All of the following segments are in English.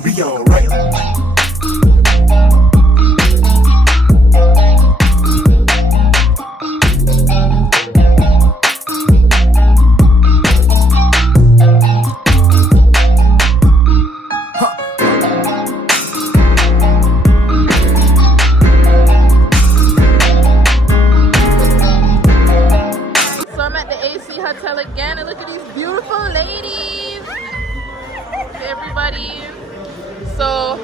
gon' be alright. Hotel again, and look at these beautiful ladies. Hey everybody. So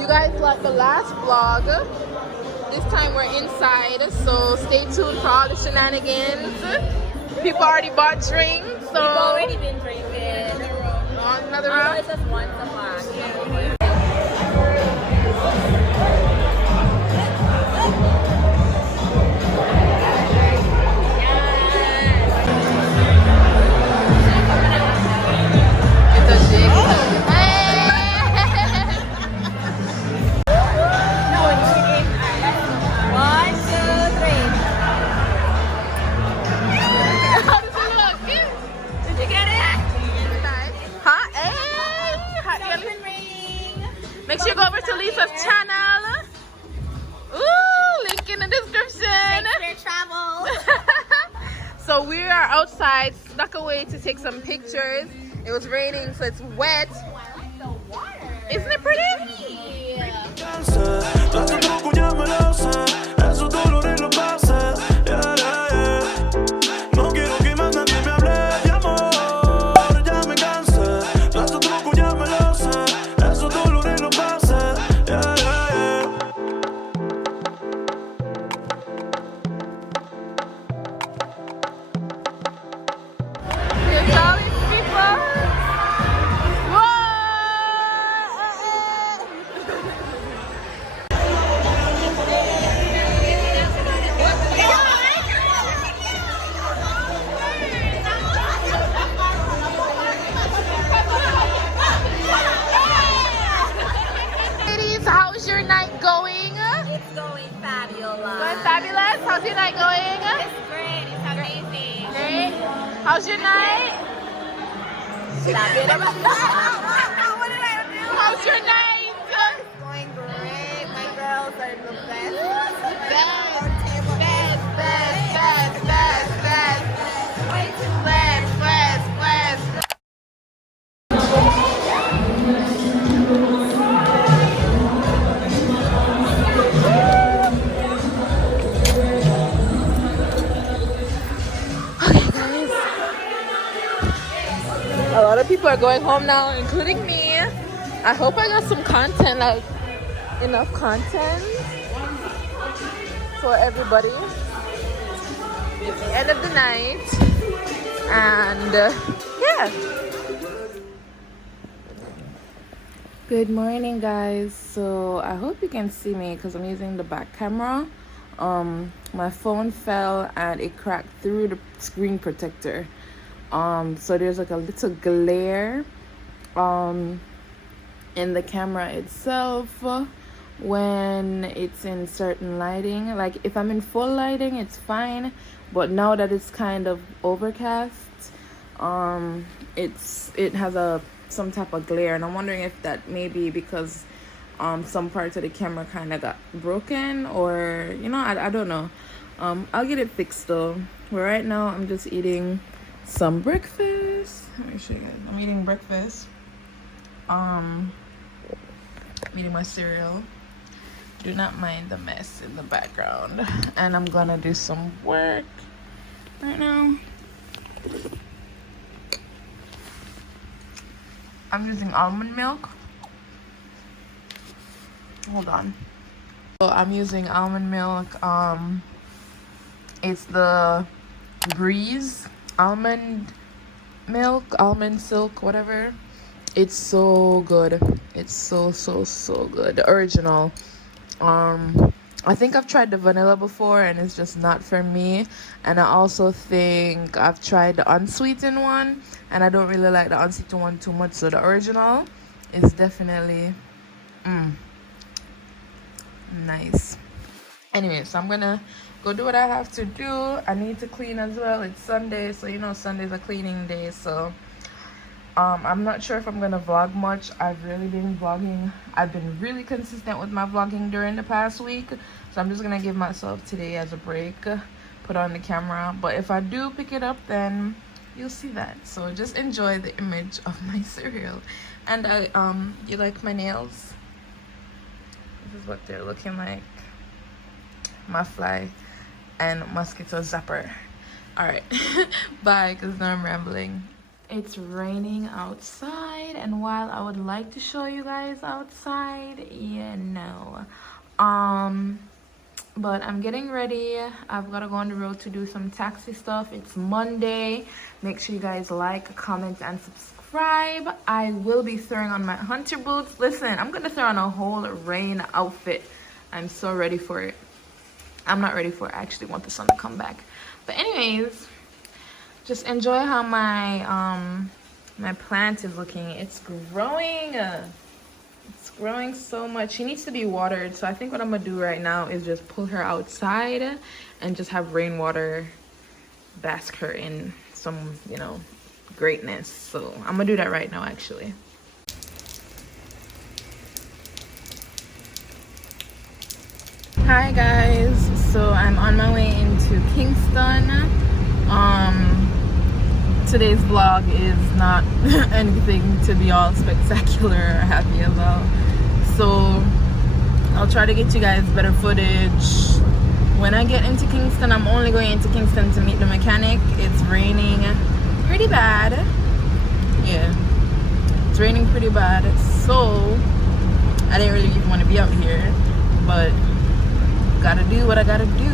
you guys like the last vlog. This time we're inside, so stay tuned for all the shenanigans. People already bought drinks, so we've already been drinking. Another round. It's just once a month. Make sure you go over to Lisa's channel. Ooh, link in the description. Travel. So we are outside, snuck away to take some pictures. It was raining, so it's wet. I like the water. Isn't it pretty? How's your night going? It's going fabulous. Going fabulous? How's your night going? It's great. It's amazing. Great. How's your night? Stop it. What did I do? How's your night? It's going great. My girls are the best. A lot of people are going home now, including me. I hope I got some content, like enough content for everybody. It's the end of the night, and yeah. Good morning, guys. So I hope you can see me because I'm using the back camera. My phone fell and it cracked through the screen protector. So there's like a little glare in the camera itself when it's in certain lighting. Like if I'm in full lighting, it's fine, but now that it's kind of overcast, it has some type of glare, and I'm wondering if that may be because some parts of the camera kind of got broken, or I don't know. I'll get it fixed though. But right now I'm just eating some breakfast. Let me show you guys. I'm eating breakfast. I'm eating my cereal. Do not mind the mess in the background. And I'm gonna do some work right now. I'm using almond milk. Hold on. So I'm using almond milk. It's the Breeze almond milk, almond silk, whatever. It's so good. It's so good. The original. I think I've tried the vanilla before and it's just not for me. And I also think I've tried the unsweetened one and I don't really like the unsweetened one too much. So the original is definitely nice. Anyway, so I'm gonna go do what I have to do. I need to clean as well. It's Sunday, so Sunday's a cleaning day. So I'm not sure if I'm gonna vlog much. I've really been vlogging. I've been really consistent with my vlogging during the past week, so I'm just gonna give myself today as a break, put on the camera. But if I do pick it up, then you'll see that. So just enjoy the image of my cereal. And you like my nails? This is what they're looking like. My fly and mosquito zapper. All right. Bye, because now I'm rambling. It's raining outside, and while I would like to show you guys outside, yeah, no. But I'm getting ready. I've got to go on the road to do some taxi stuff. It's Monday. Make sure you guys like, comment, and subscribe. I will be throwing on my hunter boots. Listen, I'm gonna throw on a whole rain outfit. I'm so ready for it. I'm not ready for it. I actually want the sun to come back. But anyways, just enjoy how my plant is looking. It's growing. It's growing so much. She needs to be watered. So I think what I'm gonna do right now is just pull her outside and just have rainwater bask her in some, you know, greatness. So I'm gonna do that right now, actually. Hi guys, so I'm on my way into Kingston. Today's vlog is not anything to be all spectacular or happy about, so I'll try to get you guys better footage when I get into Kingston. I'm only going into Kingston to meet the mechanic. It's raining pretty bad. Yeah, it's raining pretty bad, so I didn't really even want to be out here, but gotta do what I gotta do.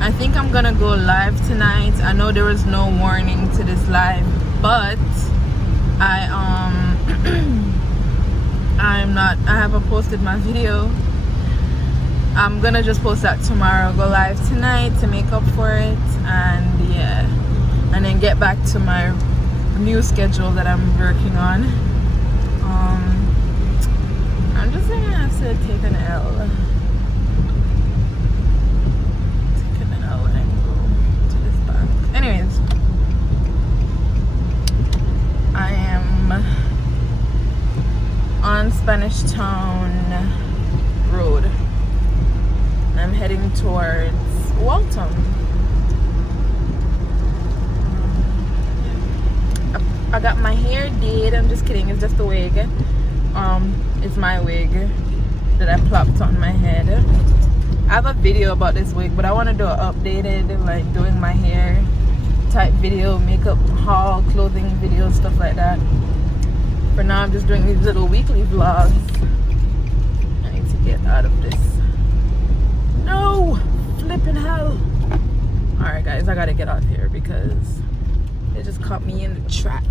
I think I'm gonna go live tonight. I know there was no warning to this live, but I haven't posted my video. I'm gonna just post that tomorrow, go live tonight to make up for it, and yeah, and then get back to my new schedule that I'm working on. I'm just gonna have to take an L. Take an L and go to this bank. Anyways, I am on Spanish Town Road. I'm heading towards Waltham. I got my hair did. I'm just kidding. It's just a wig. It's my wig that I plopped on my head. I have a video about this wig, but I want to do an updated, like doing my hair type video, makeup haul, clothing video, stuff like that. For now, I'm just doing these little weekly vlogs. I need to get out of this. No! Flipping hell! Alright guys, I gotta get out here because they just caught me in the trap.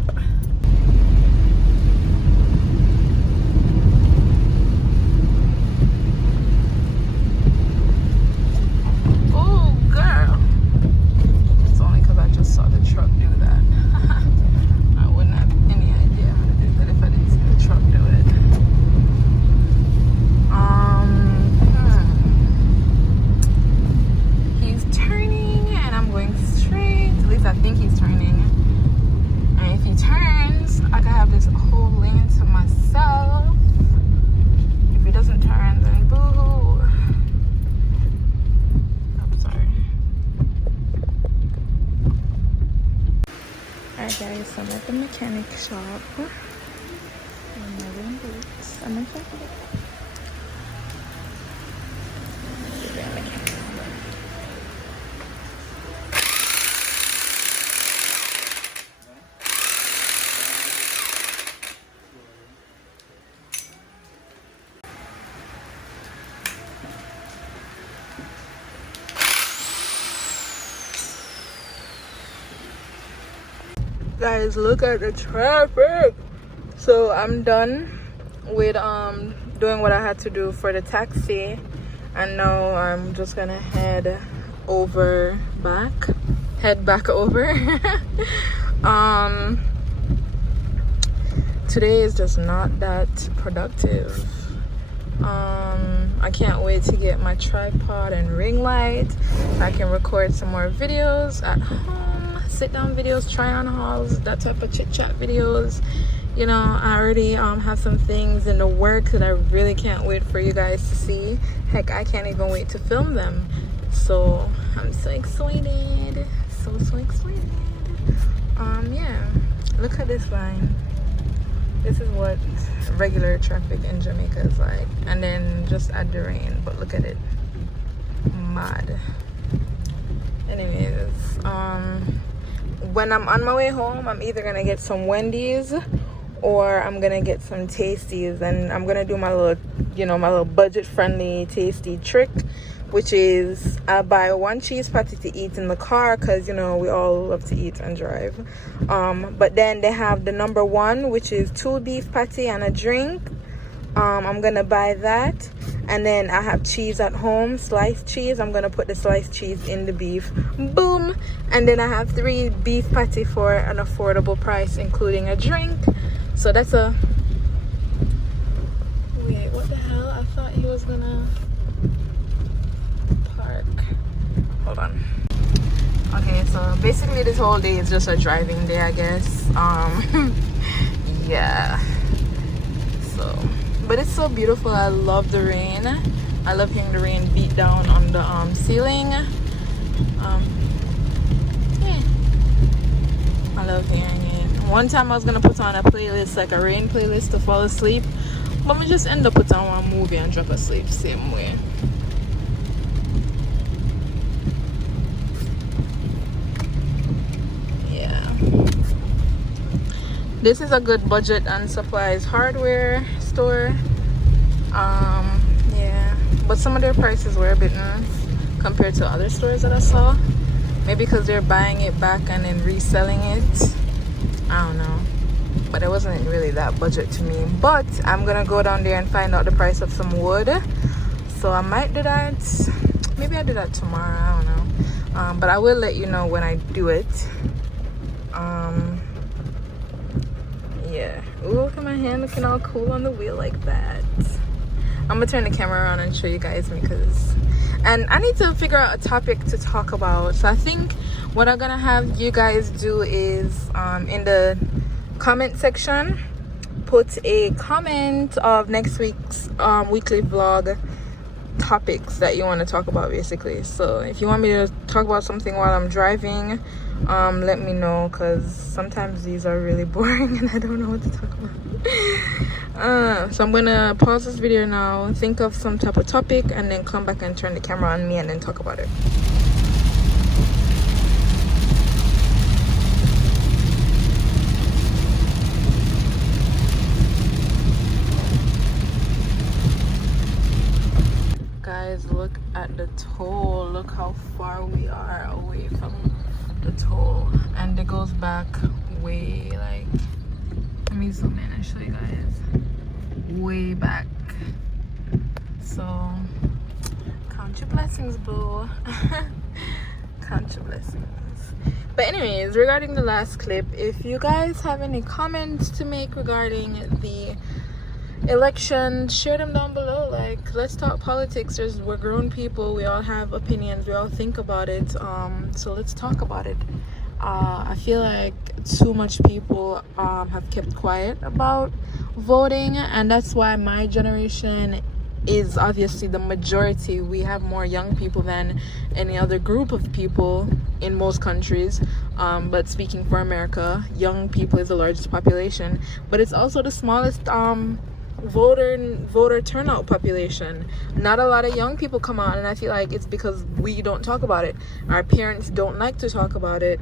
Guys, I'm at the mechanic shop. I'm wearing boots. I'm gonna check it out. Guys, look at the traffic. So I'm done with doing what I had to do for the taxi, and now I'm just gonna head back over. Today is just not that productive. I can't wait to get my tripod and ring light so I can record some more videos at home. sit down videos, try on hauls, that type of chit chat videos. You know, I already have some things in the works that I really can't wait for you guys to see. Heck, I can't even wait to film them. So I'm so excited, so excited. Yeah, look at this line. This is what regular traffic in Jamaica is like, and then just add the rain. But look at it, mad. Anyways, when I'm on my way home, I'm either gonna get some Wendy's or I'm gonna get some Tasties, and I'm gonna do my little, you know, my little budget-friendly tasty trick, which is I buy one cheese patty to eat in the car, because you know we all love to eat and drive. But then they have the number one, which is 2 beef patty and a drink. I'm gonna buy that, and then I have cheese at home, sliced cheese. I'm gonna put the sliced cheese in the beef, boom. And then I have 3 beef patty for an affordable price, including a drink. So that's a wait, what the hell? I thought he was gonna park. Hold on. Okay, so basically this whole day is just a driving day, I guess. Yeah, so but it's so beautiful. I love the rain. I love hearing the rain beat down on the ceiling. Yeah, I love hearing it. One time I was gonna put on a playlist, like a rain playlist, to fall asleep, but we just end up putting on one movie and drop asleep same way. Yeah, this is a good budget and supplies hardware store. Yeah, but some of their prices were a bit compared to other stores that I saw. Maybe because they're buying it back and then reselling it. I don't know, but it wasn't really that budget to me. But I'm gonna go down there and find out the price of some wood, so I might do that. Maybe I'll do that tomorrow, I don't know. But I will let you know when I do it. Yeah. Ooh, look at my hand looking all cool on the wheel like that. I'm gonna turn the camera around and show you guys and I need to figure out a topic to talk about. So I think what I'm gonna have you guys do is in the comment section, put a comment of next week's weekly vlog topics that you want to talk about, basically. So if you want me to talk about something while I'm driving, let me know, because sometimes these are really boring and I don't know what to talk about. So I'm gonna pause this video now, think of some type of topic, and then come back and turn the camera on me and then talk about it. Guys, look at the toll. Look how far we are away from the toll, and it goes back way, like, let me zoom in and show you guys, way back. So count your blessings, boo. Count your blessings. But anyways, regarding the last clip, if you guys have any comments to make regarding the election, share them down below. Like, let's talk politics. We're grown people, we all have opinions, we all think about it. So let's talk about it. I feel like too much people have kept quiet about voting, and that's why my generation is obviously the majority. We have more young people than any other group of people in most countries, but speaking for America, young people is the largest population, but it's also the smallest voter turnout population. Not a lot of young people come out, and I feel like it's because we don't talk about it. Our parents don't like to talk about it.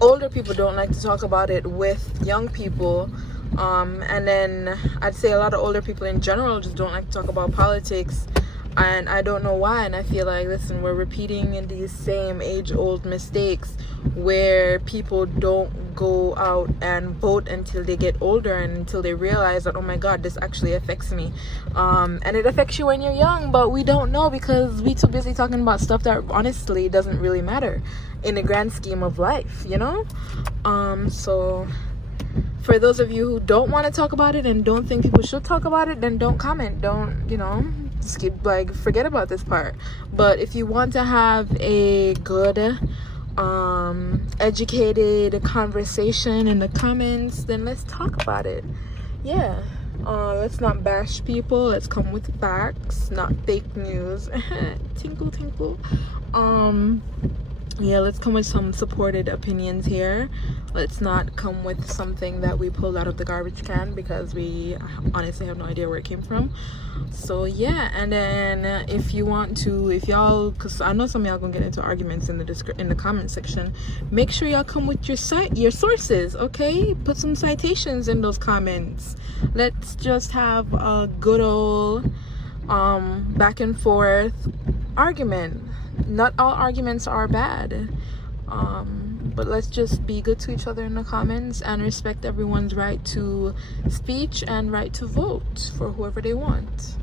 Older people don't like to talk about it with young people. And then I'd say a lot of older people in general just don't like to talk about politics, and I don't know why. And I feel like, listen, we're repeating these same age-old mistakes where people don't go out and vote until they get older and until they realize that, oh my god, this actually affects me. And it affects you when you're young, but we don't know because we too busy talking about stuff that honestly doesn't really matter in the grand scheme of life, you know? So for those of you who don't want to talk about it and don't think people should talk about it, then don't comment. Don't, you know, skip, like, forget about this part. But if you want to have a good educated conversation in the comments, then let's talk about it. Yeah. Let's not bash people. Let's come with facts, not fake news. Tinkle tinkle. Yeah, let's come with some supported opinions here. Let's not come with something that we pulled out of the garbage can, because we honestly have no idea where it came from. So yeah, and then if you want to, if y'all, because I know some of y'all gonna get into arguments in the comment section, make sure y'all come with your sources, okay? Put some citations in those comments. Let's just have a good old back and forth argument. Not all arguments are bad, but let's just be good to each other in the comments and respect everyone's right to speech and right to vote for whoever they want.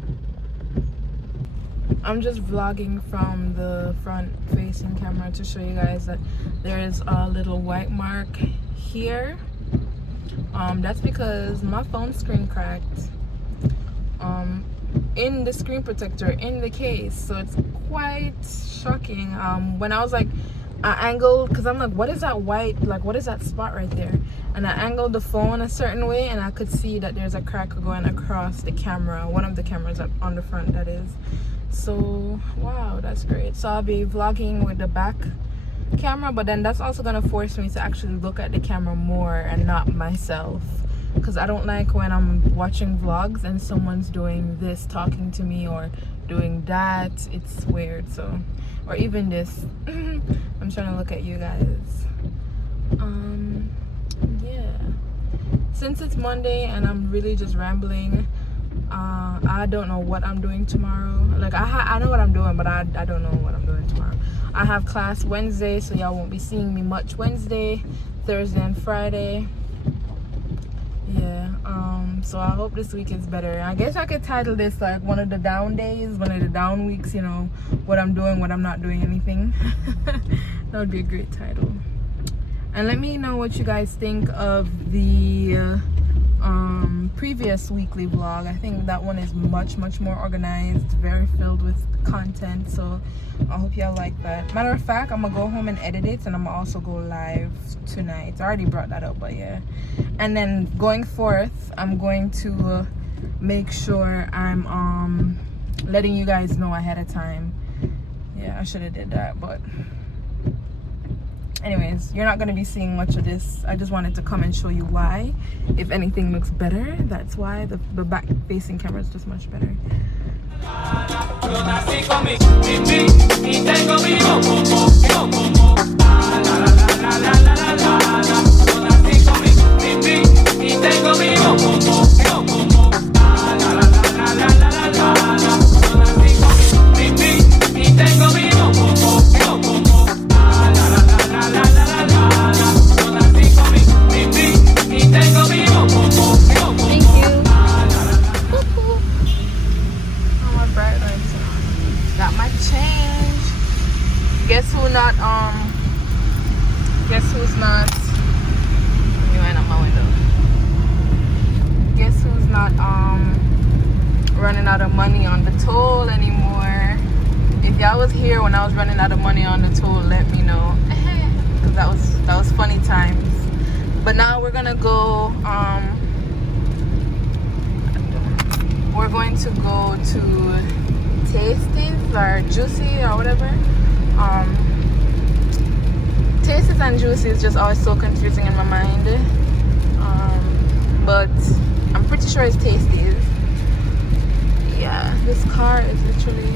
I'm just vlogging from the front facing camera to show you guys that there is a little white mark here. That's because my phone screen cracked in the screen protector in the case, so it's quite shocking. When I was like, I angled, because I'm like, what is that white, like what is that spot right there, and I angled the phone a certain way and I could see that there's a crack going across the camera, one of the cameras up on the front, that is. So wow, that's great. So I'll be vlogging with the back camera, but then that's also gonna force me to actually look at the camera more and not myself, because I don't like when I'm watching vlogs and someone's doing this, talking to me, or doing that. It's weird. So, or even this. I'm trying to look at you guys. Yeah, since it's Monday and I'm really just rambling, I don't know what I'm doing tomorrow. Like I know what I'm doing, but I don't know what I'm doing tomorrow. I have class Wednesday, so y'all won't be seeing me much Wednesday, Thursday and Friday. Yeah, so I hope this week is better. I guess I could title this like one of the down days, one of the down weeks, you know, what I'm doing, what I'm not doing, anything. That would be a great title. And let me know what you guys think of the previous weekly vlog. I think that one is much more organized, very filled with content, so I hope y'all like that. Matter of fact, I'm gonna go home and edit it, and I'm gonna also go live tonight. I already brought that up, but yeah. And then going forth, I'm going to make sure I'm letting you guys know ahead of time. Yeah, I should have did that, but anyways, you're not going to be seeing much of this. I just wanted to come and show you why. If anything looks better, that's why. The back facing camera is just much better. Guess who's not running out of money on the toll anymore. If y'all was here when I was running out of money on the toll, let me know, because that was funny times. But now we're gonna go we're going to go to Tasties or Juicy or whatever. Tasties and Juicy is just always so confusing in my mind, but I'm pretty sure it's Tasties. Yeah, this car is literally,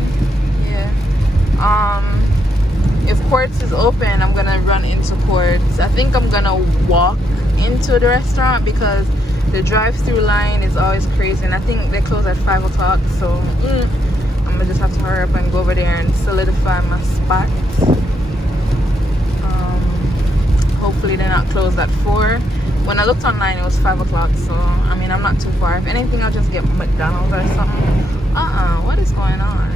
yeah. If Quartz is open, I'm gonna run into Quartz. I think I'm gonna walk into the restaurant because the drive-through line is always crazy, and I think they close at 5 o'clock, so I'm gonna just have to hurry up and go over there and solidify my spot. Hopefully they're not closed at 4. When I looked online, it was 5 o'clock, so I mean, I'm not too far. If anything, I'll just get McDonald's or something. What is going on?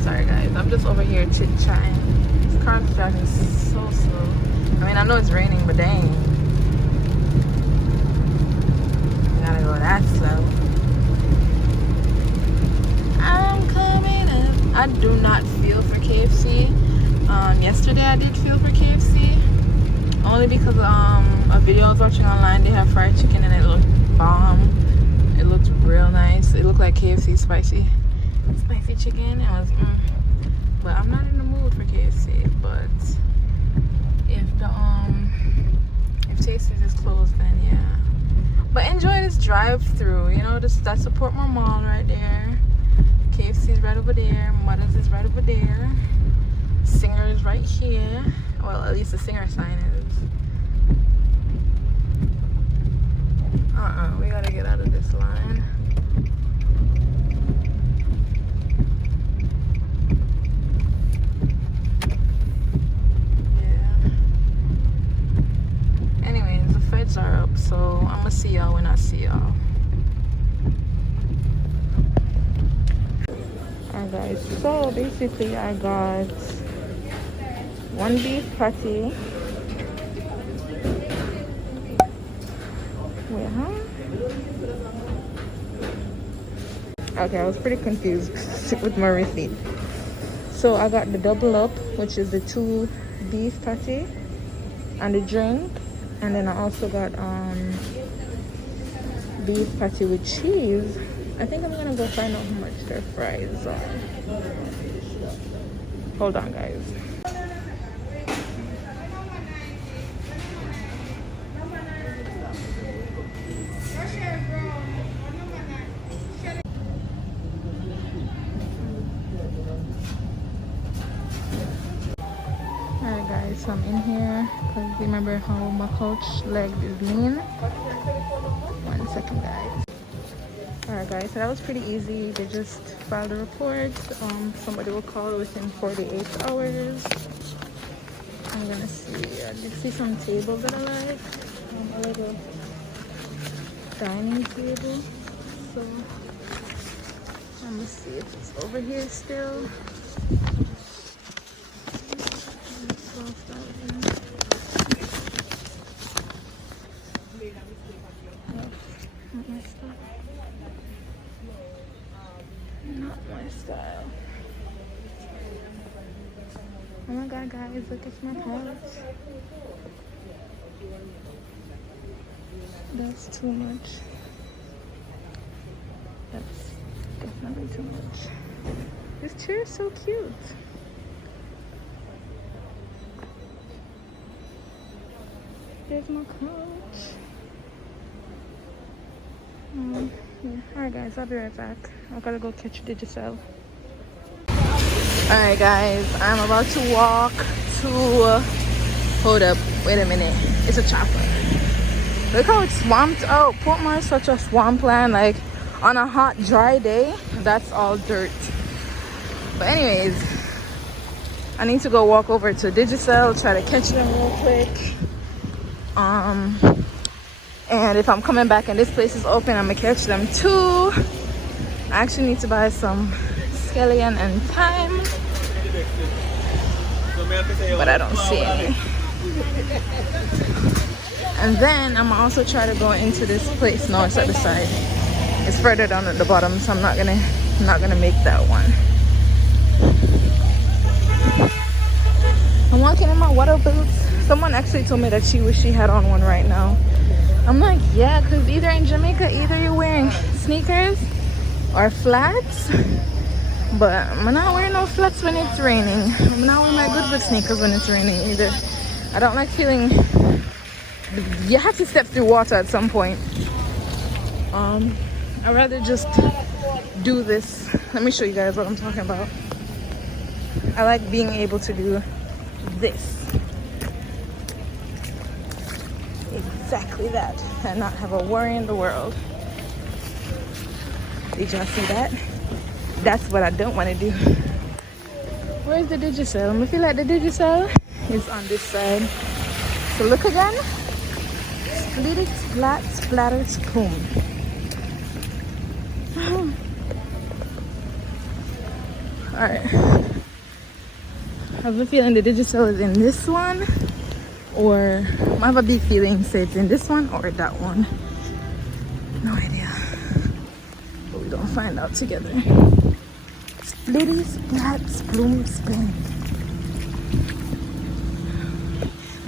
Sorry guys, I'm just over here chit-chatting. This car's driving so slow. I mean, I know it's raining, but dang, I gotta go that slow. I'm coming up. I do not feel for KFC. Yesterday I did feel for KFC. Only because a video I was watching online, they have fried chicken and it looked bomb. It looked real nice. It looked like KFC spicy chicken. It was but I'm not in the mood for KFC. But if Tasty's is closed, then yeah. But enjoy this drive-through, you know, that support my mall right there. KFC's right over there, Mother's is right over there. Singer is right here. Well, at least the Singer sign is. We gotta get out of this line. Yeah. Anyways, the feds are up, so I'm gonna see y'all when I see y'all. Alright guys, so basically I got one beef patty. Wait, huh? Okay, I was pretty confused with my receipt. So I got the double up, which is the 2 beef patty and the drink, and then I also got beef patty with cheese. I think I'm gonna go find out how much their fries are. Hold on, guys. Alright guys, so I'm in here because remember how my couch leg is lean. 1 second, guys. Alright guys, so that was pretty easy. They just filed a report. Somebody will call within 48 hours. I'm gonna see. I did see some tables that I like. A little dining table. So I'm gonna see if it's over here still. Not my style. Oh my god, guys, look at my house. That's too much. That's definitely too much. This chair is so cute. There's my couch. Yeah. Alright guys, I'll be right back. I gotta go catch Digicel. Alright guys, I'm about to walk to hold up, wait a minute. It's a chopper. Look how it's swamped out. Portmore is such a swampland. Like on a hot, dry day, that's all dirt. But anyways, I need to go walk over to Digicel, try to catch them real quick. And if I'm coming back and this place is open, I'm gonna catch them too. I actually need to buy some scallion and thyme, but I don't see any. And then I'm also try to go into this place. No, it's at the side. It's further down at the bottom, so I'm not gonna make that one. I'm walking in my water boots. Someone actually told me that she wished she had on one right now. I'm like, yeah, because either in Jamaica, either you're wearing sneakers or flats. But I'm not wearing no flats when it's raining. I'm not wearing my good sneakers when it's raining either. I don't like feeling... You have to step through water at some point. I'd rather just do this. Let me show you guys what I'm talking about. I like being able to do this. Exactly that, and not have a worry in the world. Did y'all see that? That's what I don't want to do. Where's the Digicel? I feel like the Digicel is on this side. So look again. Split it, flat, splatter, spoon. Alright. I have a feeling the Digicel is in this one. Or I have a big feeling say it's in this one or that one. No idea. But we're gonna find out together. Splitty, splat, sploom, spin.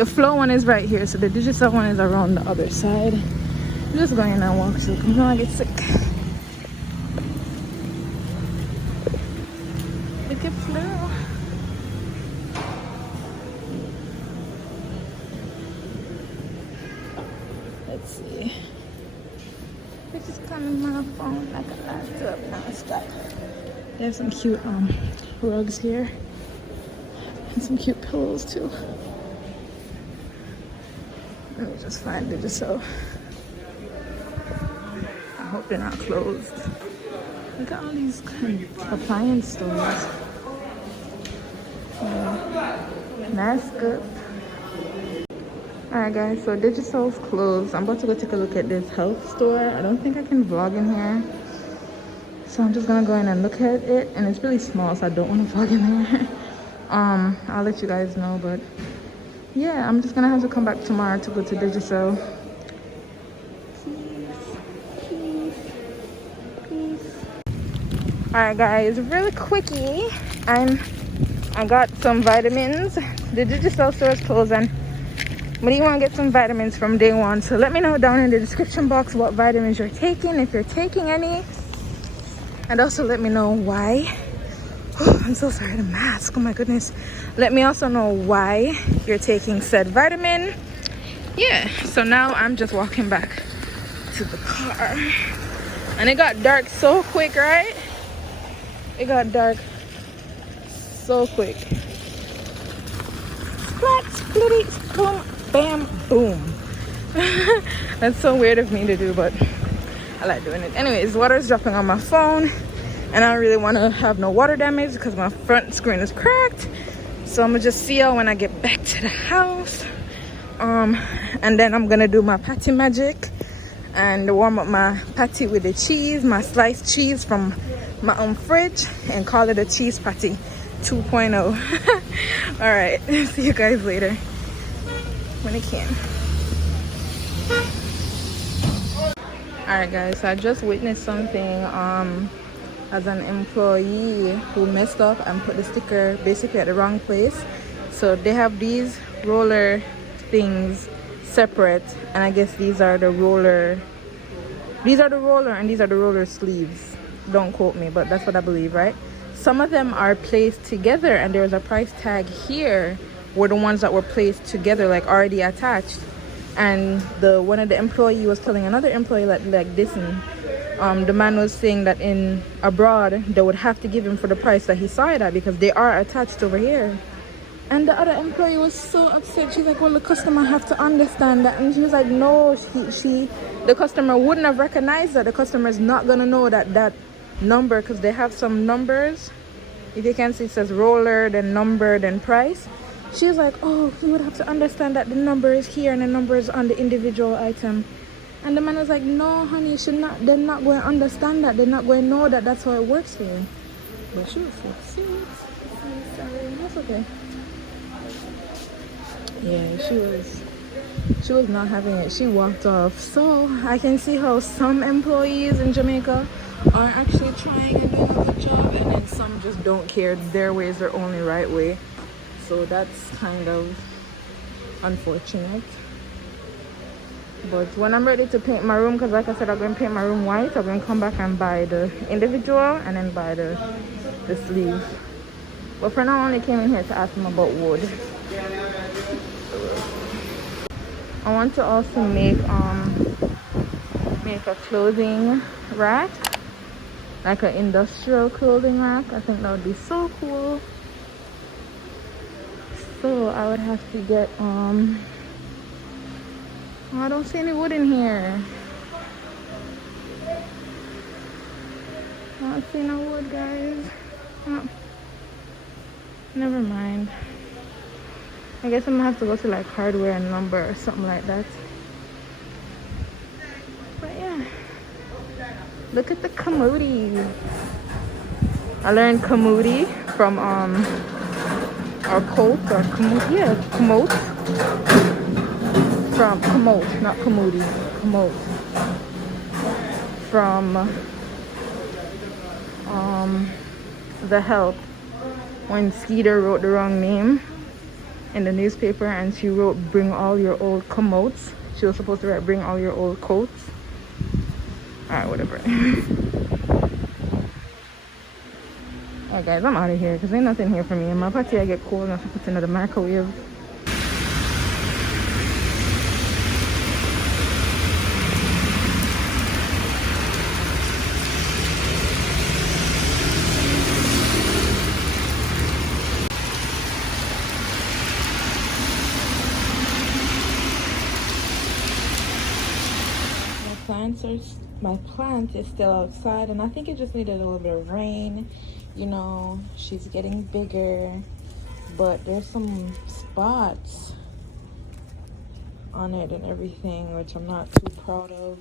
The Flow one is right here, so the Digicel one is around the other side. I'm just going in and walk so I don't get sick. Look at Flow. Let's see. This is coming my phone like a laptop. Now it's got. They have some cute rugs here and some cute pillows too. Let me just find Digicel. I hope they're not closed. Look at all these kind of appliance stores. That's good. Alright guys, so Digicel's closed. I'm about to go take a look at this health store. I don't think I can vlog in here. So I'm just gonna go in and look at it. And it's really small, so I don't want to vlog in there. I'll let you guys know, but yeah, I'm just gonna have to come back tomorrow to go to Digicel. Alright guys, really quickie. I got some vitamins. The Digicel store is closed, and but you want to get some vitamins from day one. So let me know down in the description box what vitamins you're taking, if you're taking any. And also let me know why. Oh, I'm so sorry, the mask. Oh my goodness. Let me also know why you're taking said vitamin. Yeah, so now I'm just walking back to the car. And it got dark so quick, right? It got dark so quick. Splat, splitty, boom, bam, boom. That's so weird of me to do, but I like doing it. Anyways, water's dropping on my phone, and I don't really want to have no water damage because my front screen is cracked. So I'm gonna just see y'all when I get back to the house. And then I'm gonna do my patty magic and warm up my patty with the cheese, my sliced cheese from my own fridge, and call it a cheese patty 2.0. All right, see you guys later when I can. All right guys, so I just witnessed something as an employee who messed up and put the sticker basically at the wrong place. So they have these roller things separate, and I guess these are the roller and these are the roller sleeves. Don't quote me, but that's what I believe, right? Some of them are placed together, and there's a price tag here were the ones that were placed together, like already attached. And one of the employee was telling another employee like this, and the man was saying that in abroad they would have to give him for the price that he saw it at because they are attached over here. And the other employee was so upset. She's like, well, the customer have to understand that. And she was like, no, the customer wouldn't have recognized that. The customer is not gonna know that number, because they have some numbers. If you can see, it says roller, then number, then price. She was like, oh, you would have to understand that the number is here and the number is on the individual item. And the man was like, no, honey, they're not going to understand that. They're not going to know that that's how it works for you. But she was like, see, sorry, that's okay. Yeah, she was not having it. She walked off. So I can see how some employees in Jamaica are actually trying and doing a good job, and then some just don't care. Their way is their only right way. So that's kind of unfortunate. But when I'm ready to paint my room, because like I said, I'm going to paint my room white, I'm going to come back and buy the individual and then buy the sleeve. But for now, I only came in here to ask them about wood. I want to also make a clothing rack, like an industrial clothing rack. I think that would be so cool. So I would have to get oh, I don't see any wood in here. I don't see no wood, guys. Oh, never mind. I guess I'm gonna have to go to like hardware and lumber or something like that. But yeah, look at the commodities. I learned commodity from or coat or commode, yeah, commode. From commode, not commodity, commode. From The Help, when Skeeter wrote the wrong name. in the newspaper, and she wrote bring all your old comotes. She was supposed to write bring all your old coats. Alright, whatever. Alright guys, I'm out of here because ain't nothing here for me. And my patty I get cold enough to put into the microwave. My plant is still outside, and I think it just needed a little bit of rain. You know, she's getting bigger, but there's some spots on it and everything, which I'm not too proud of.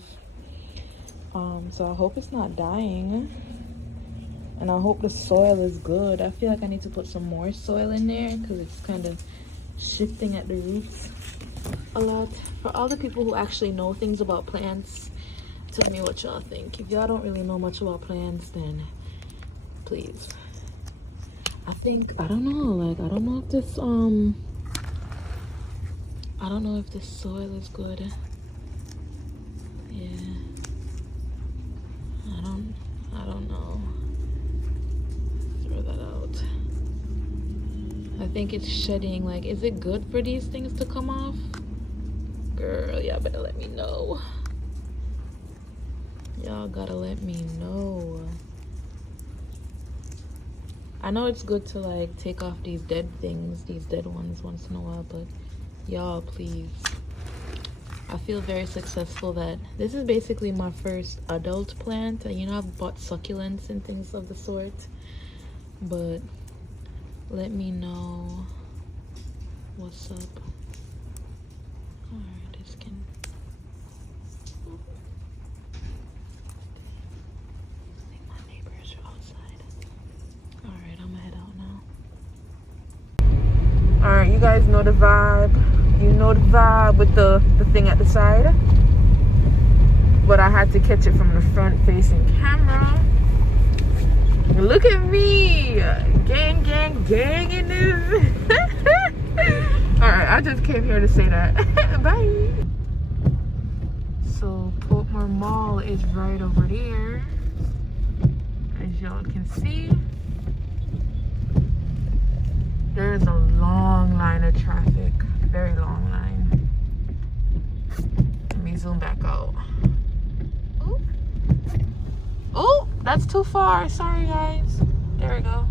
So I hope it's not dying, and I hope the soil is good. I feel like I need to put some more soil in there because it's kind of shifting at the roots a lot. For all the people who actually know things about plants, tell me what y'all think. If y'all don't really know much about plants, then please. I don't know if this I don't know if this soil is good. Yeah. I don't know. Throw that out. I think it's shedding. Like, is it good for these things to come off? Girl, y'all better let me know. Y'all gotta let me know. I know it's good to like take off these dead things, these dead ones once in a while, but y'all please. I feel very successful that this is basically my first adult plant. You know, I've bought succulents and things of the sort, but let me know what's up. Alright, this can Alright, you guys know the vibe. You know the vibe with the thing at the side. But I had to catch it from the front facing camera. Look at me! Gang, gang, gang in this. Alright, I just came here to say that. Bye! So, Portmore Mall is right over there. As y'all can see. There's a long line of traffic, very long line. Let me zoom back out. Ooh. Oh, that's too far. Sorry, guys. There we go.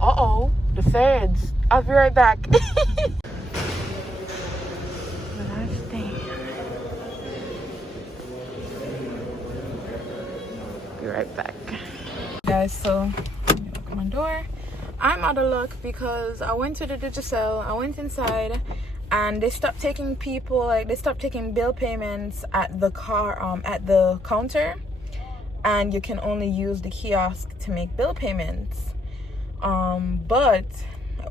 Uh-oh, the feds. I'll be right back. The last thing. Be right back. Guys, so, let me lock my door. I'm out of luck because I went to the Digicel, I went inside, and they stopped taking people, like they stopped taking bill payments at the at the counter, and you can only use the kiosk to make bill payments. But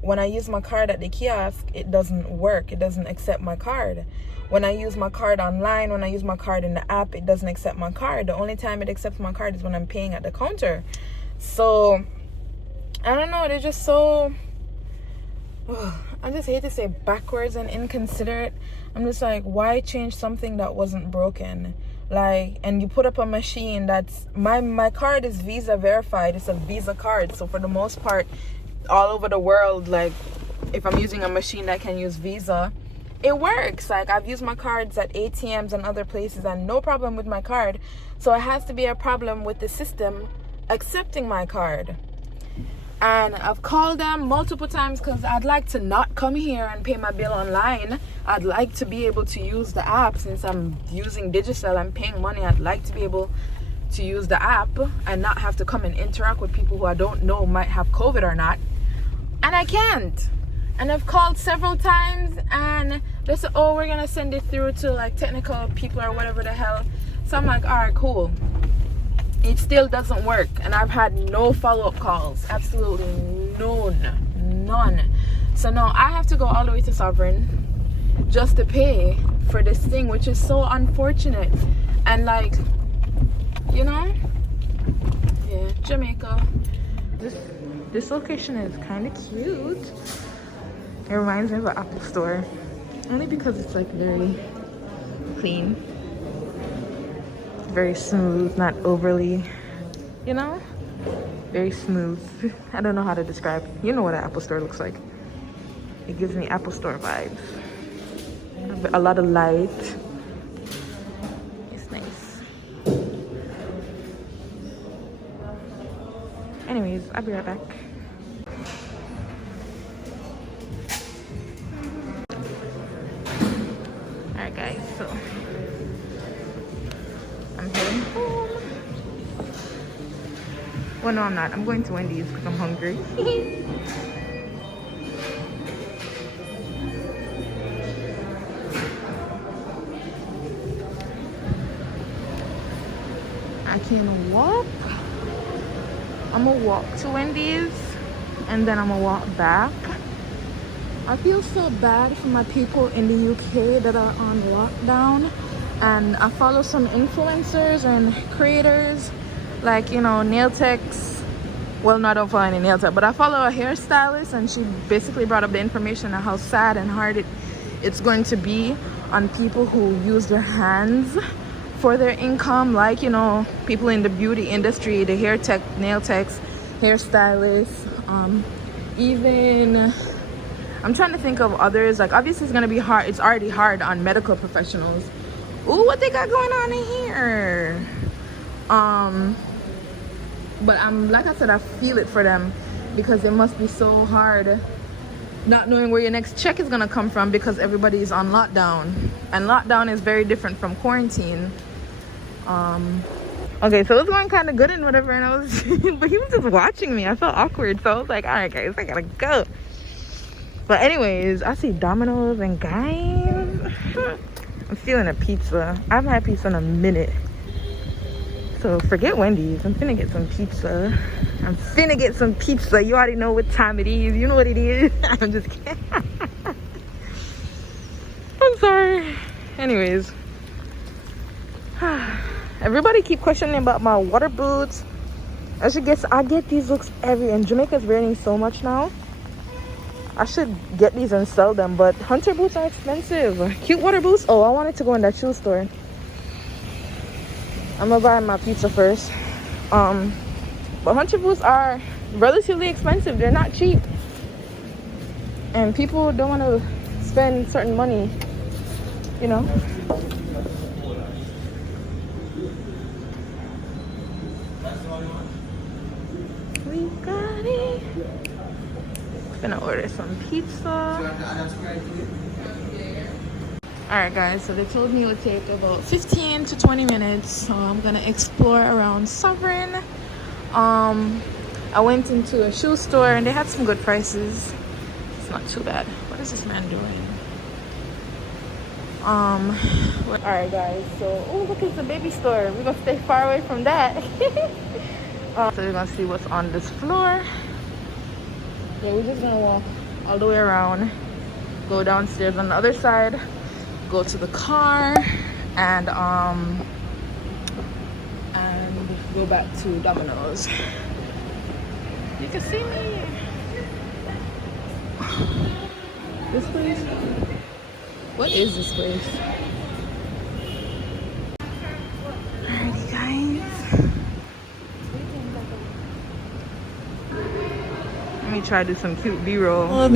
when I use my card at the kiosk, it doesn't work. It doesn't accept my card. When I use my card online, when I use my card in the app, it doesn't accept my card. The only time it accepts my card is when I'm paying at the counter. So I don't know, they're just so, I just hate to say backwards and inconsiderate. I'm just like, why change something that wasn't broken? Like, and you put up a machine that's, my card is Visa verified. It's a Visa card. So for the most part, all over the world, like, if I'm using a machine that can use Visa, it works. Like, I've used my cards at ATMs and other places and no problem with my card. So it has to be a problem with the system accepting my card. And I've called them multiple times because I'd like to not come here and pay my bill online. I'd like to be able to use the app. Since I'm using Digicel, I'm paying money. I'd like to be able to use the app and not have to come and interact with people who I don't know might have COVID or not. And I can't. And I've called several times and they said, oh, we're going to send it through to like technical people or whatever the hell. So I'm like, all right, cool. It still doesn't work, and I've had no follow-up calls. Absolutely none. So now I have to go all the way to Sovereign just to pay for this thing, which is so unfortunate. And like, you know, yeah, Jamaica. This location is kind of cute. It reminds me of an Apple store. Only because it's like very clean. Very smooth, not overly, you know? Very smooth. I don't know how to describe it. You know what an Apple store looks like. It gives me Apple store vibes. A lot of light. It's nice. Anyways, I'll be right back. Alright guys, so I'm heading home. Well, no, I'm not. I'm going to Wendy's because I'm hungry. I can walk. I'm gonna walk to Wendy's and then I'm gonna walk back. I feel so bad for my people in the UK that are on lockdown, and I follow some influencers and creators like, you know, nail techs. Well, no, I don't follow any nail tech, but I follow a hairstylist, and she basically brought up the information on how sad and hard it's going to be on people who use their hands for their income, like, you know, people in the beauty industry, the hair tech, nail techs, hairstylists, even I'm trying to think of others. Like, obviously it's gonna be hard. It's already hard on medical professionals. Ooh, what they got going on in here? But like I said, I feel it for them because it must be so hard not knowing where your next check is gonna come from because everybody is on lockdown, and lockdown is very different from quarantine. Okay, so it was going kind of good and whatever, and I was but he was just watching me. I felt awkward, so I was like, all right guys, I gotta go. But anyways, I see Domino's, and guys, I'm feeling a pizza. I haven't had pizza in a minute, so forget Wendy's. I'm finna get some pizza. I'm finna get some pizza. You already know what time it is. You know what it is. I'm just kidding. I'm sorry. Anyways, everybody keep questioning about my water boots. I get these looks everywhere, and Jamaica's raining so much now. I should get these and sell them, but hunter boots are expensive. Cute water boots. Oh, I wanted to go in that shoe store. I'm gonna buy my pizza first. But hunter boots are relatively expensive. They're not cheap, and people don't want to spend certain money, you know. We got it. Gonna order some pizza. Alright guys, so they told me it would take about 15 to 20 minutes, so I'm gonna explore around Sovereign. I went into a shoe store and they had some good prices. It's not too bad. What is this man doing? Alright guys, so oh look, it's a baby store. We're gonna stay far away from that. So we're gonna see what's on this floor. Yeah, we're just gonna walk all the way around, go downstairs on the other side, go to the car, and go back to Domino's. You can see me. This place? What is this place? Alrighty guys. Let me try to do some cute B-roll. Oh,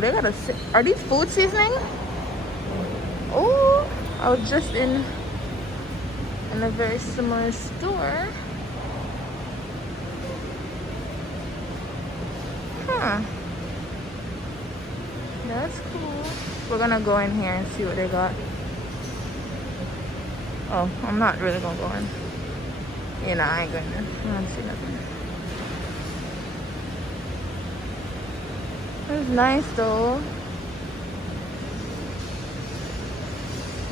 they got are these food seasoning? Oh, I was just in a very similar store. Huh. That's cool. We're gonna go in here and see what they got. Oh, I'm not really gonna go in. You know, I ain't gonna see nothing. It's nice though.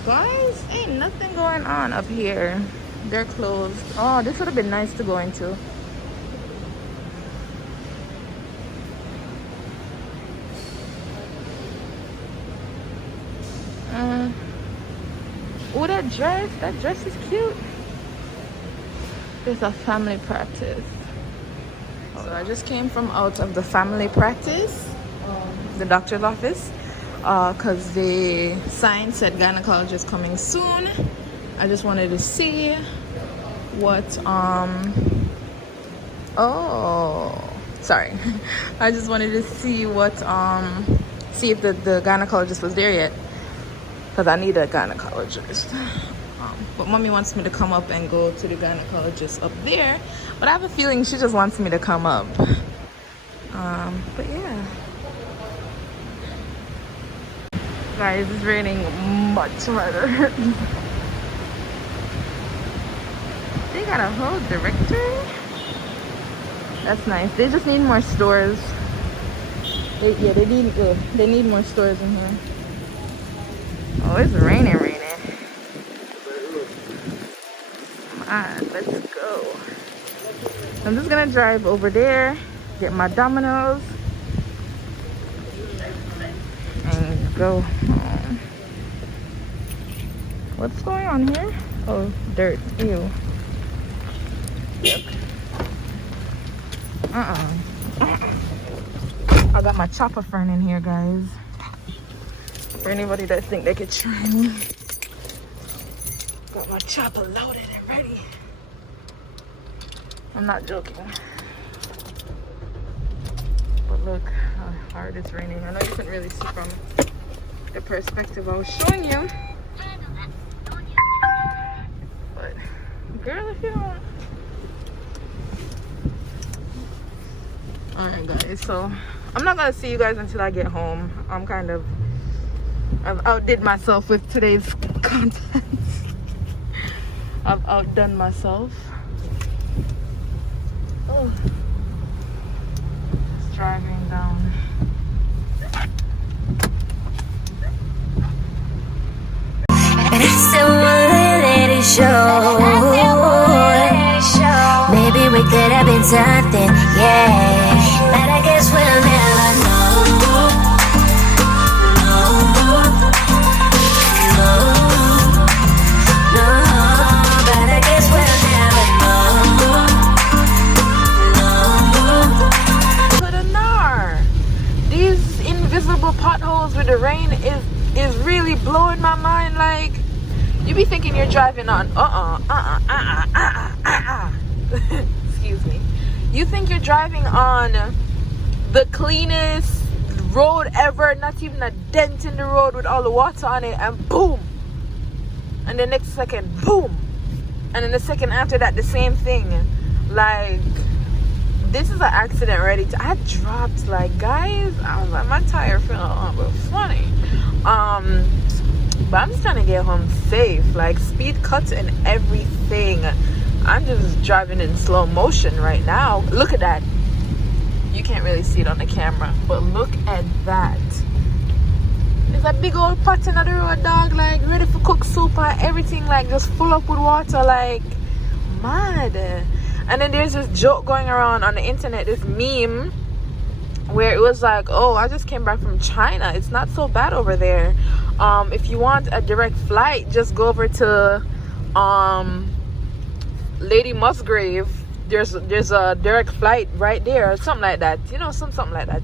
Guys, ain't nothing going on up here. They're closed. Oh, this would have been nice to go into. that dress. That dress is cute. It's a family practice. So I just came from out of the family practice, the doctor's office, because the sign said gynecologist coming soon. I just wanted to see what I just wanted to see what see if the gynecologist was there yet, because I need a gynecologist. But mommy wants me to come up and go to the gynecologist up there, but I have a feeling she just wants me to come up. But yeah, guys, it's raining much harder. They got a whole directory. That's nice. They just need more stores. They need more stores in here. Oh, it's raining. Alright, let's go. I'm just gonna drive over there, get my Domino's, and go home. What's going on here? Oh, dirt. Ew. Yuck. I got my chopper fern in here, guys. For anybody that think they could try me. Got my chopper loaded and ready. I'm not joking. But look how hard it's raining. I know you couldn't really see from the perspective I was showing you. But girl, if you don't. Alright guys, so I'm not gonna see you guys until I get home. I've outdid myself with today's content. I've outdone myself. Oh, just driving down. And I still wanna let it show. Maybe we could have been something, yeah. But I guess we'll never know. But I guess we'll never know. To the nar. These invisible potholes with the rain is really blowing my mind. Like, you be thinking you're driving on excuse me. You think you're driving on the cleanest road ever, not even a dent in the road with all the water on it, and boom, and the next second boom, and then the second after that the same thing. Like, this is an accident ready to. I dropped, like, guys, I was like, my tire fell on, but funny. But I'm just trying to get home safe, like speed cuts and everything. I'm just driving in slow motion right now. Look at that. You can't really see it on the camera, but look at that. There's a big old pot in the road, dog, like ready for cook soup and everything, like just full up with water, like mad. And then there's this joke going around on the internet, this meme where it was like, oh, I just came back from China, it's not so bad over there. If you want a direct flight, just go over to Lady Musgrave. There's a direct flight right there, or something like that, you know, something like that.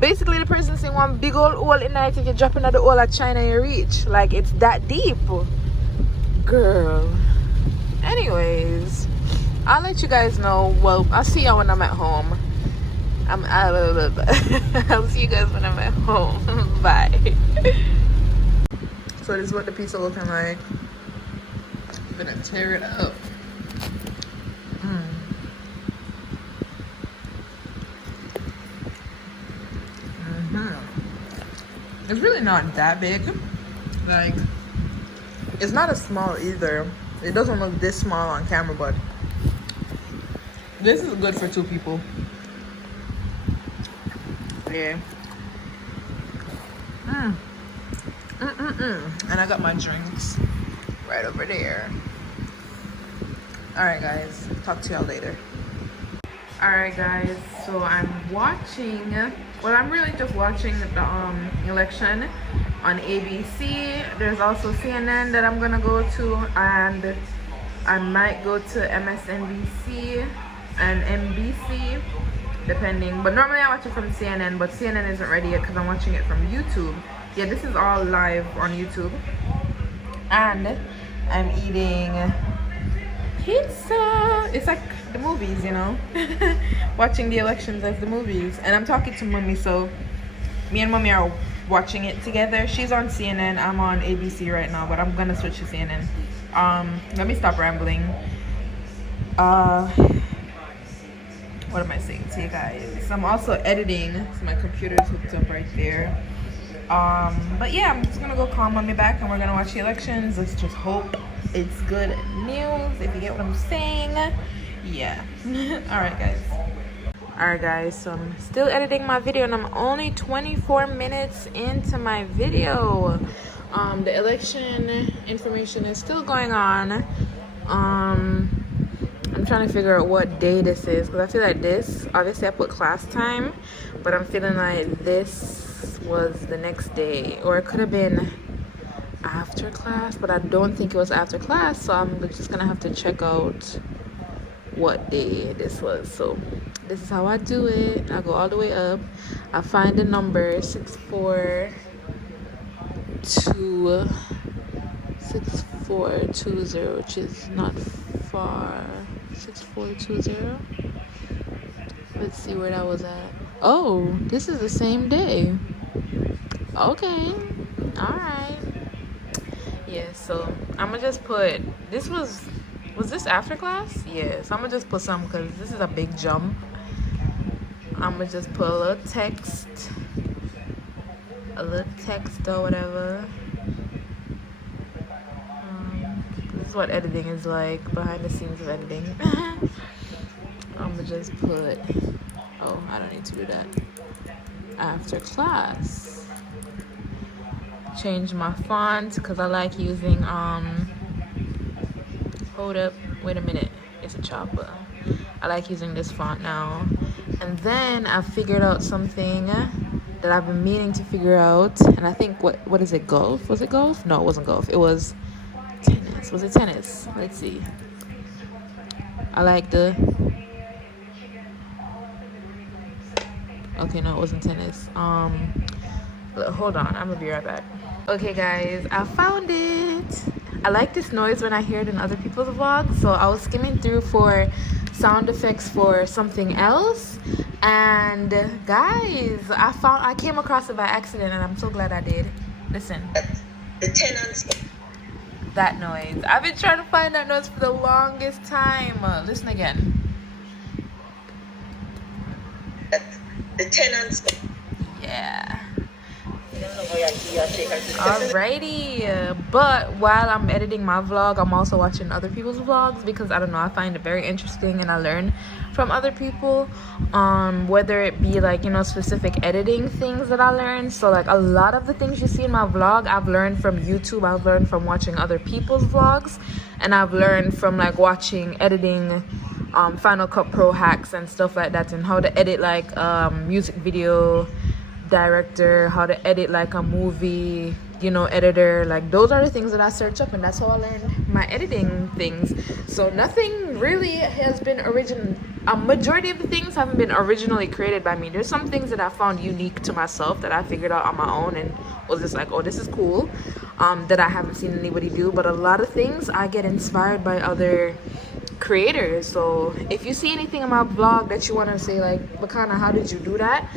Basically the person saying one big old hole in there, if you drop into the hole at China you reach, like it's that deep, girl. Anyways, I'll let you guys know. Well, I'll see y'all when I'm at home. I'll see you guys when I'm at home. Bye. So this is what the pizza looking like. I'm gonna tear it up. It's really not that big. Like, it's not as small either. It doesn't look this small on camera, but this is good for 2 people. Yeah. And I got my drinks right over there. Alright guys, talk to y'all later. Alright guys, so I'm watching, well, I'm really just watching the election. on ABC. There's also CNN that I'm gonna go to, and I might go to MSNBC and NBC, depending. But normally I watch it from CNN, but CNN isn't ready yet because I'm watching it from YouTube. Yeah, this is all live on YouTube. And I'm eating pizza. It's like the movies, you know. Watching the elections as the movies. And I'm talking to mommy, so me and mommy are watching it together. She's on CNN, I'm on ABC right now, but I'm gonna switch to CNN. Let me stop rambling. What am I saying to you guys? I'm also editing, so my computer's hooked up right there. But yeah, I'm just gonna go call mommy back and we're gonna watch the elections. Let's just hope it's good news, if you get what I'm saying. Yeah. Alright guys, so I'm still editing my video and I'm only 24 minutes into my video. The election information is still going on. I'm trying to figure out what day this is, because I feel like this, obviously I put class time, but I'm feeling like this was the next day, or it could have been after class, but I don't think it was after class, so I'm just gonna have to check out what day this was. So this is how I do it. I go all the way up, I find the number 6420, which is not far. 6420. Let's see where that was at. Oh, this is the same day. Okay, all right. Yeah, so I'm gonna just put, this was this after class? Yeah, so I'm gonna just put some, because this is a big jump. I'm gonna just put a little text or whatever. This is what editing is like, behind the scenes of editing. I'm gonna just put, oh, I don't need to do that. After class. Change my font because I like using hold up, wait a minute, it's a chopper. I like using this font now. And then I figured out something that I've been meaning to figure out, and I think what is it, golf? Was it golf? No, it wasn't golf, it was tennis. Was it tennis? Let's see. I like the, okay, no, it wasn't tennis. Hold on, I'm gonna be right back. Okay guys, I found it. I like this noise when I hear it in other people's vlogs, so I was skimming through for sound effects for something else, and guys, I came across it by accident, and I'm so glad I did. Listen. The tenants. That noise. I've been trying to find that noise for the longest time. Listen again. The tenants. Yeah. Alrighty, but while I'm editing my vlog, I'm also watching other people's vlogs, because I don't know, I find it very interesting and I learn from other people, whether it be like, you know, specific editing things that I learned. So like a lot of the things you see in my vlog, I've learned from YouTube, I've learned from watching other people's vlogs, and I've learned from like watching editing Final Cut Pro hacks and stuff like that, and how to edit like music video director, how to edit like a movie, you know, editor. Like those are the things that I search up, and that's how I learned my editing things. So nothing really has been original. A majority of the things haven't been originally created by me. There's some things that I found unique to myself that I figured out on my own and was just like, oh, this is cool, that I haven't seen anybody do. But a lot of things I get inspired by other creators. So if you see anything in my vlog that you want to say like, Bicana, how did you do that,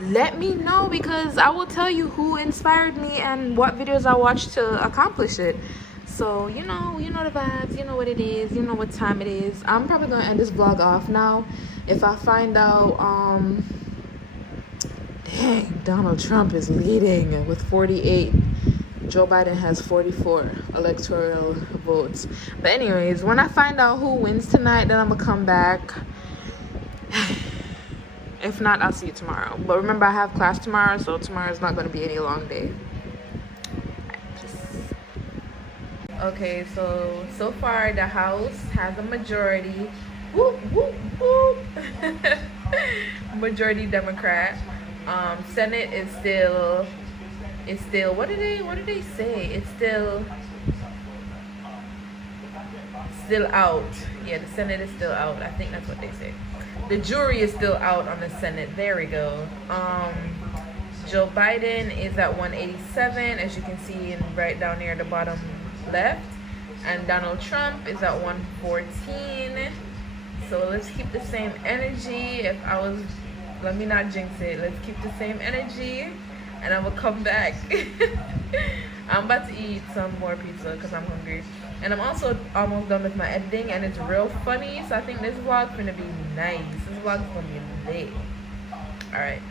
let me know, because I will tell you who inspired me and what videos I watched to accomplish it. So you know the vibes, you know what it is, you know what time it is. I'm probably gonna end this vlog off now. If I find out dang, Donald Trump is leading with 48, Joe Biden has 44 electoral votes. But anyways, when I find out who wins tonight, then I'm gonna come back. If not, I'll see you tomorrow. But remember, I have class tomorrow, so tomorrow's not gonna be any long day. Okay, so far the House has a majority. Whoop, whoop, whoop. Majority Democrat. Senate is still It's still, what did they say? It's still out. Yeah, the Senate is still out. I think that's what they say. The jury is still out on the Senate. There we go. Joe Biden is at 187, as you can see right down near the bottom left. And Donald Trump is at 114. So let's keep the same energy. Let me not jinx it. Let's keep the same energy and I will come back. I'm about to eat some more pizza because I'm hungry. And I'm also almost done with my editing and it's real funny. So I think this vlog's gonna be nice. This vlog's gonna be lit. Alright.